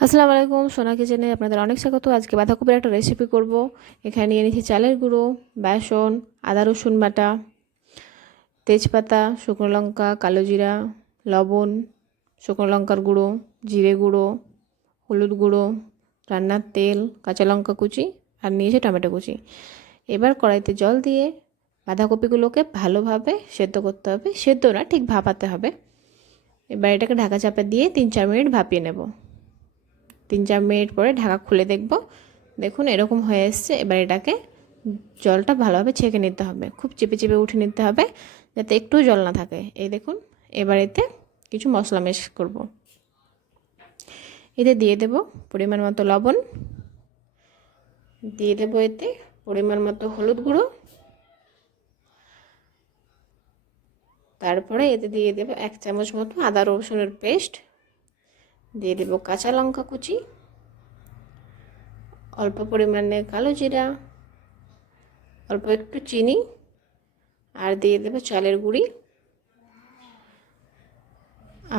আসসালামু আলাইকুম, সোনা কিচেনে আপনাদের অনেক স্বাগত। আজকে বাঁধাকপির একটা রেসিপি করব। এখানে নিয়ে নিয়েছি চালের গুঁড়ো, বেসন, আদা রসুন বাটা, তেজপাতা, শুকনো লঙ্কা, কালো জিরা, লবণ, শুকনো লঙ্কার গুঁড়ো, জিরে গুঁড়ো, হলুদ গুঁড়ো, রান্নার তেল, কাঁচা লঙ্কা কুচি আর নিয়েছি টমেটো কুচি। এবার কড়াইতে জল দিয়ে বাঁধাকপিগুলোকে ভালোভাবে সেদ্ধ করতে হবে, সেদ্ধ না ঠিক ভাপাতে হবে। এবার এটাকে ঢাকা চাপা দিয়ে 3-4 মিনিট ভাপিয়ে নেব। 3-4 মিনিট পরে ঢাকা খুলে দেখব, দেখুন এরকম হয়ে এসছে। এবার এটাকে জলটা ভালোভাবে ছেঁকে নিতে হবে, খুব চেপে চেপে উঠে নিতে হবে যাতে একটু জল না থাকে। এই দেখুন, এবার এতে কিছু মশলা মেশ করব। এতে দিয়ে দেব পরিমাণ মতো লবণ, দিয়ে দেব এতে পরিমাণ মতো হলুদ গুঁড়ো, তারপরে এতে দিয়ে দেব 1 চামচ মতো আদা রসুনের পেস্ট, দিয়ে দেব কাঁচা লঙ্কা কুচি, অল্প পরিমাণে কালো জিরা, অল্প একটু চিনি, আর দিয়ে দেব চালের গুঁড়ি,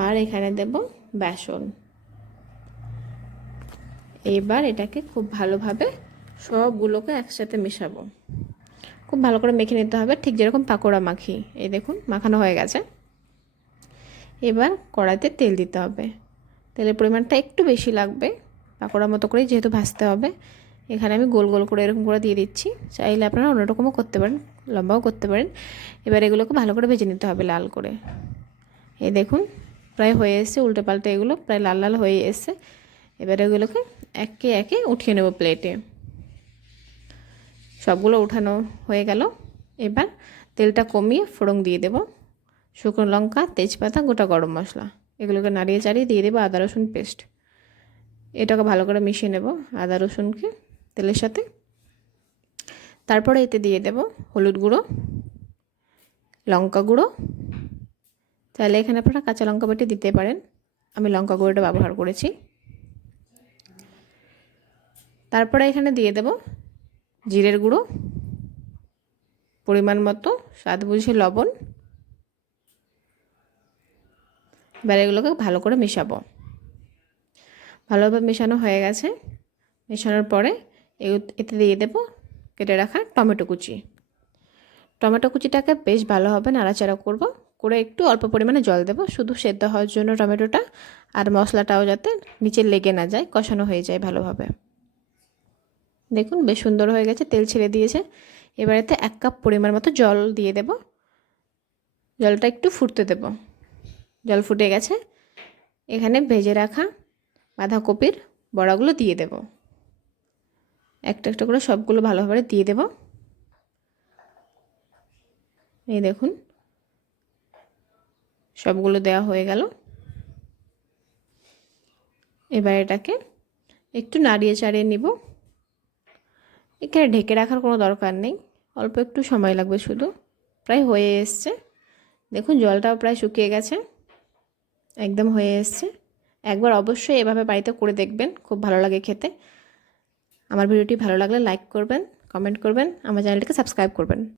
আর এখানে দেব বেসন। এবার এটাকে খুব ভালোভাবে সবগুলোকে একসাথে মেশাবো। খুব ভালো করে মেখে নিতে হবে, ঠিক যেরকম পাকোড়া মাখি। এই দেখুন মাখানো হয়ে গেছে। এবার কড়াইতে তেল দিতে হবে। তেলের পরিমাণটা একটু বেশি লাগবে, পাকোড়ার মতো করেই যেহেতু ভাজতে হবে। এখানে আমি গোল গোল করে এরকম করে দিয়ে দিচ্ছি, চাইলে আপনারা অন্যরকমও করতে পারেন, লম্বাও করতে পারেন। এবার এগুলোকে ভালো করে ভেজে নিতে হবে লাল করে। এই দেখুন প্রায় হয়ে এসছে, উল্টে পাল্টে এগুলো প্রায় লাল লাল হয়ে এসছে। এবার এগুলোকে একে একে উঠিয়ে নেব প্লেটে। সবগুলো উঠানো হয়ে গেল। এবার তেলটা কমিয়ে ফোড়ন দিয়ে দেব শুকনো লঙ্কা, তেজপাতা, গোটা গরম মশলা। এগুলোকে নাড়িয়ে চাড়িয়ে দিয়ে দেবো আদা রসুন পেস্ট। এটাকে ভালো করে মিশিয়ে নেব আদা রসুনকে তেলের সাথে। তারপরে এতে দিয়ে দেব হলুদ গুঁড়ো, লঙ্কা গুঁড়ো, চাইলে এখানে আপনারা কাঁচা লঙ্কা বেটে দিতে পারেন, আমি লঙ্কা গুঁড়োটা ব্যবহার করেছি। তারপরে এখানে দিয়ে দেব জিরের গুঁড়ো, পরিমাণ মতো স্বাদ বুঝে লবণ। এবার এগুলোকে ভালো করে মেশাবো। ভালোভাবে মেশানো হয়ে গেছে। মেশানোর পরে এতে দিয়ে দেব কেটে রাখা টমেটো কুচি। টমেটো কুচিটাকে বেশ ভালোভাবে নাড়াচাড়া করব, করে একটু অল্প পরিমাণে জল দেব, শুধু সেদ্ধ হওয়ার জন্য টমেটোটা, আর মশলাটাও যাতে নিচে লেগে না যায়, কষানো হয়ে যায় ভালোভাবে। দেখুন বেশ সুন্দর হয়ে গেছে, তেল ছেড়ে দিয়েছে। এবার এতে 1 কাপ পরিমাণ মতো জল দিয়ে দেব। জলটা একটু ফুটতে দেব। জল ফুটে গেছে। এখানে ভেজে রাখা বাঁধাকপির বড়াগুলো দিয়ে দেব। একটা একটা করে সবগুলো ভালোভাবে দিয়ে দেব। এই দেখুন সবগুলো দেওয়া হয়ে গেল। এবার এটাকে একটু নাড়িয়ে চাড়িয়ে নিব। এখানে ঢেকে রাখার কোনো দরকার নেই, অল্প একটু সময় লাগবে শুধু। প্রায় হয়ে এসছে, দেখুন জলটাও প্রায় শুকিয়ে গেছে, একদম হয়ে এসছে। একবার অবশ্যই এভাবে বাড়িতে করে দেখবেন, খুব ভালো লাগে খেতে। আমার ভিডিওটি ভালো লাগলে লাইক করবেন, কমেন্ট করবেন, আমার চ্যানেলটিকে সাবস্ক্রাইব করবেন।